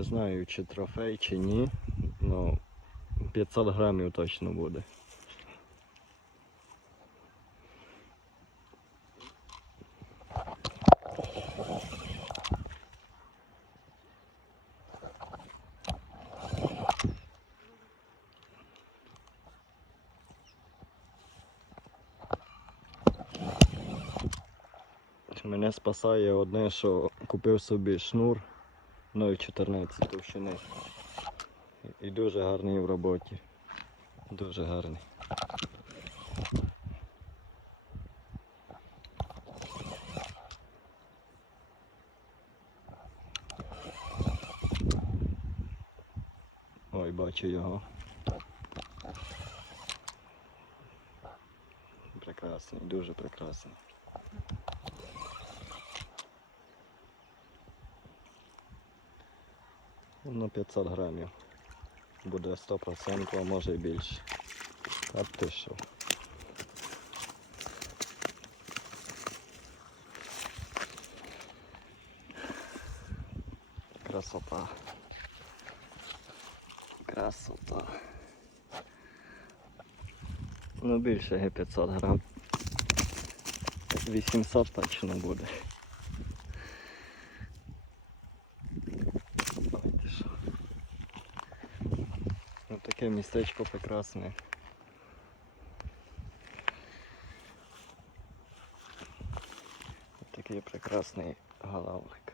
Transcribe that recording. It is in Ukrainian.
Не знаю, чи трофей, чи ні. Ну 500 грамів точно буде. Мене спасає одне, що купив собі шнур 0,14 товщини. І дуже гарний в роботі. Дуже гарний. Ой, бачу його. Прекрасний, дуже прекрасний. Ну, 500 грамів. Буде 100%, а може і більше. А ти що? Красота. Красота. Ну більше ге 500 грам. 800 точно буде. Таке містечко прекрасне. Ось Такий прекрасний галавик.